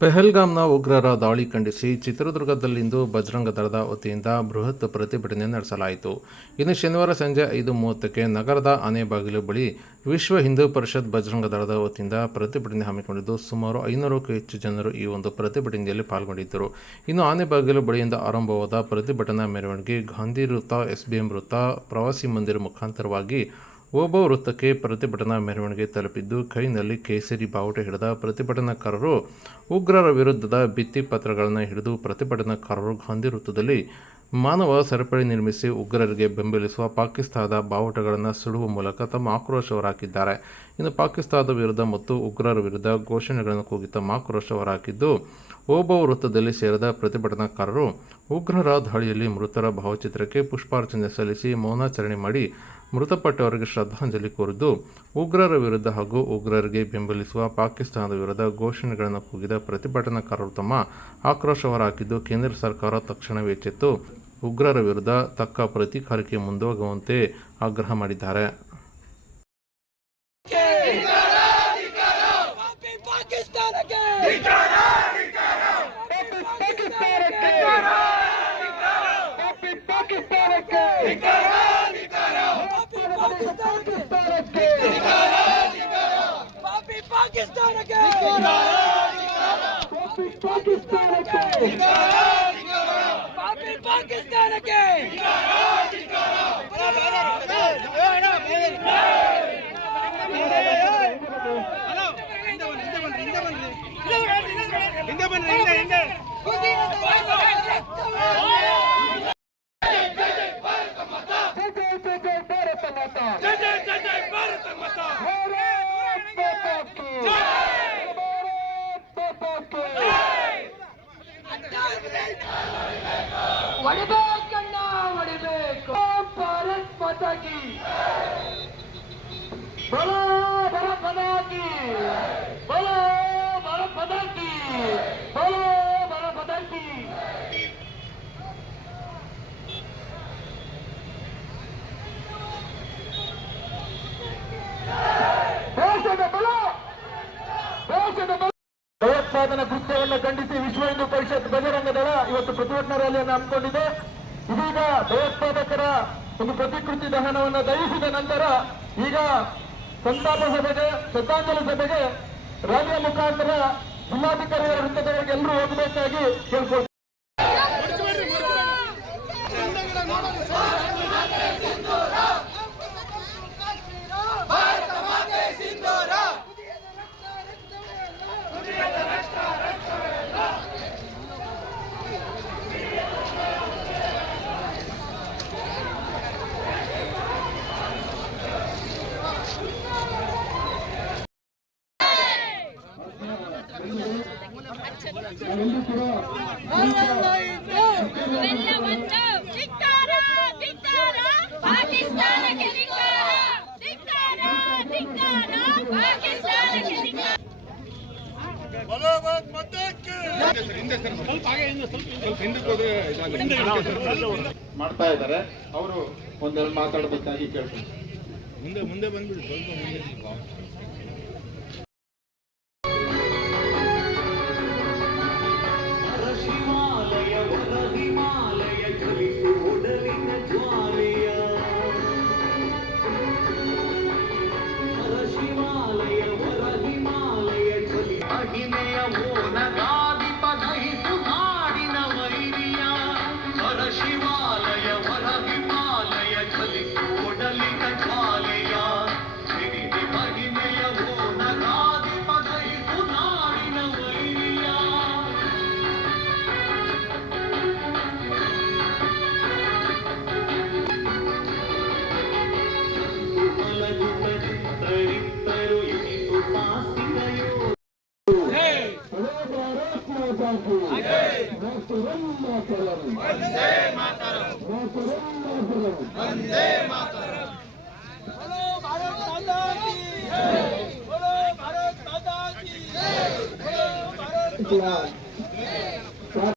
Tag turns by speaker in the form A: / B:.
A: ಪೆಹಲ್ಗಾಮ್ನ ಉಗ್ರರ ದಾಳಿ ಖಂಡಿಸಿ ಚಿತ್ರದುರ್ಗದಲ್ಲಿಂದು ಬಜರಂಗ ದಳದ ವತಿಯಿಂದ ಬೃಹತ್ ಪ್ರತಿಭಟನೆ ನಡೆಸಲಾಯಿತು. ಇನ್ನು ಶನಿವಾರ ಸಂಜೆ ಐದು ಮೂವತ್ತಕ್ಕೆ ನಗರದ ಆನೆಬಾಗಿಲು ಬಳಿ ವಿಶ್ವ ಹಿಂದೂ ಪರಿಷತ್ ಬಜರಂಗ ದಳದ ವತಿಯಿಂದ ಪ್ರತಿಭಟನೆ ಹಮ್ಮಿಕೊಂಡಿದ್ದು, ಸುಮಾರು ಐನೂರಕ್ಕೂ ಹೆಚ್ಚು ಜನರು ಈ ಒಂದು ಪ್ರತಿಭಟನೆಯಲ್ಲಿ ಪಾಲ್ಗೊಂಡಿದ್ದರು. ಇನ್ನು ಆನೆಬಾಗಿಲು ಬಳಿಯಿಂದ ಆರಂಭವಾದ ಪ್ರತಿಭಟನಾ ಮೆರವಣಿಗೆ ಗಾಂಧಿ ವೃತ್ತ, ಎಸ್ಬಿಎಂ ವೃತ್ತ, ಪ್ರವಾಸಿ ಮಂದಿರ ಮುಖಾಂತರವಾಗಿ ಓಬೋ ವೃತ್ತಕ್ಕೆ ಪ್ರತಿಭಟನಾ ಮೆರವಣಿಗೆ ತಲುಪಿದ್ದು, ಕೈನಲ್ಲಿ ಕೇಸರಿ ಬಾವುಟ ಹಿಡಿದ ಪ್ರತಿಭಟನಾಕಾರರು ಉಗ್ರರ ವಿರುದ್ಧದ ಭಿತ್ತಿ ಪತ್ರಗಳನ್ನು ಹಿಡಿದು ಪ್ರತಿಭಟನಾಕಾರರು ಗಾಂಧಿ ವೃತ್ತದಲ್ಲಿ ಮಾನವ ಸರಪಳಿ ನಿರ್ಮಿಸಿ ಉಗ್ರರಿಗೆ ಬೆಂಬಲಿಸುವ ಪಾಕಿಸ್ತಾನದ ಬಾವುಟಗಳನ್ನು ಸುಡುವ ಮೂಲಕ ತಮ್ಮ ಆಕ್ರೋಶ ಹೊರಹಾಕಿದ್ದಾರೆ. ಇನ್ನು ಪಾಕಿಸ್ತಾನದ ವಿರುದ್ಧ ಮತ್ತು ಉಗ್ರರ ವಿರುದ್ಧ ಘೋಷಣೆಗಳನ್ನು ಕೂಗಿ ತಮ್ಮ ಆಕ್ರೋಶ ಹೊರಹಾಕಿದ್ದು, ಓಬೋ ವೃತ್ತದಲ್ಲಿ ಸೇರಿದ ಪ್ರತಿಭಟನಾಕಾರರು ಉಗ್ರರ ದಾಳಿಯಲ್ಲಿ ಮೃತರ ಭಾವಚಿತ್ರಕ್ಕೆ ಪುಷ್ಪಾರ್ಚನೆ ಸಲ್ಲಿಸಿ ಮೌನಾಚರಣೆ ಮಾಡಿ ಮೃತಪಟ್ಟವರಿಗೆ ಶ್ರದ್ಧಾಂಜಲಿ ಕೋರಿದ್ದು, ಉಗ್ರರ ವಿರುದ್ಧ ಹಾಗೂ ಉಗ್ರರಿಗೆ ಬೆಂಬಲಿಸುವ ಪಾಕಿಸ್ತಾನದ ವಿರುದ್ಧ ಘೋಷಣೆಗಳನ್ನು ಕೂಗಿದ ಪ್ರತಿಭಟನಾಕಾರರು ತಮ್ಮ ಆಕ್ರೋಶ ಹೊರಹಾಕಿದ್ದು, ಕೇಂದ್ರ ಸರ್ಕಾರ ತಕ್ಷಣವೇ ಎಚ್ಚೆತ್ತು. ಉಗ್ರರ ವಿರುದ್ಧ ತಕ್ಕ ಪ್ರತೀಕಾರಕ್ಕೆ ಮುಂದೋಗುವಂತೆ ಆಗ್ರಹ ಮಾಡಿದ್ದಾರೆ
B: ಪಾಕಿಸ್ತಾನಕ್ಕೆ ಪಾಪಿ ಪಾಕಿಸ್ತಾನಕ್ಕೆ ಪಾಪಿ ಪಾಕಿಸ್ತಾನಕ್ಕೆ ಪಾಪಿ ಪಾಕಿಸ್ತಾನಕ್ಕೆ. ಹೊಡಿಬೇಕಣ್ಣ ಹೊಡಿಬೇಕು ಭಾರತ್ ಮಾತಾ ಕಿ ಬಲೋ ಇವತ್ತು ಪ್ರತಿಭಟನಾ ರ್ಯಾಲಿಯನ್ನು ಹಮ್ಮಿಕೊಂಡಿದೆ. ಇದೀಗ ಭಯೋತ್ಪಾದಕರ ಒಂದು ಪ್ರತಿಕೃತಿ ದಹನವನ್ನು ದಹಿಸಿದ ನಂತರ ಈಗ ಸಂತಾಪ ಸಭೆಗೆ, ಶ್ರದ್ಧಾಂಜಲಿ ಸಭೆಗೆ ರ್ಯಾಲಿಯ ಮುಖಾಂತರ ಜಿಲ್ಲಾಧಿಕಾರಿಗಳ ವೃತ್ತದವರೆಗೆ ಎಲ್ಲರೂ ಹೋಗಬೇಕಾಗಿ ಕೇಳ್ಕೊಳ್ತಾರೆ
C: ಇವೆಲ್ಲವನ್ನು ಧಿಕ್ಕಾರ ಧಿಕ್ಕಾರ ಪಾಕಿಸ್ತಾನಕ್ಕೆ ಧಿಕ್ಕಾರ ಧಿಕ್ಕಾರ ಧಿಕ್ಕಾರ ಪಾಕಿಸ್ತಾನಕ್ಕೆ ಧಿಕ್ಕಾರ
D: ಬಲೋಬಾದ್ ಮತಕ್ಕೆ ಹಿಂದೆ ಸರ್ ಸ್ವಲ್ಪ ಹಾಗೆ ಹಿಂದೆ ಸ್ವಲ್ಪ ಸ್ವಲ್ಪ ಹಿಂದಕ್ಕೆ ಹೋದ್ರೆ ಕೂಡ
E: ಮಾಡ್ತಾ ಇದ್ದಾರೆ. ಅವರು ಒಂದೆರಡು ಮಾತಾಡಬೇಕಾಗಿ ಕೇಳ್ತಾರೆ
D: ಮುಂದೆ ಮುಂದೆ ಬಂದ್ಬಿಡಿ. ಸ್ವಲ್ಪ ಮುಂದೆ.
F: ಮಹಿಮೆಯ ಓನಗಾದಿ ಪದಹಿಸು ನಾಡಿನ ವೈರಿಯ. ಹರ માતાજી માતરમ માતરમ વંદે માતરમ માતરમ માતરમ વંદે માતરમ બોલો ભારત
B: માતા કી જય બોલો ભારત માતા કી જય બોલો ભારત માતા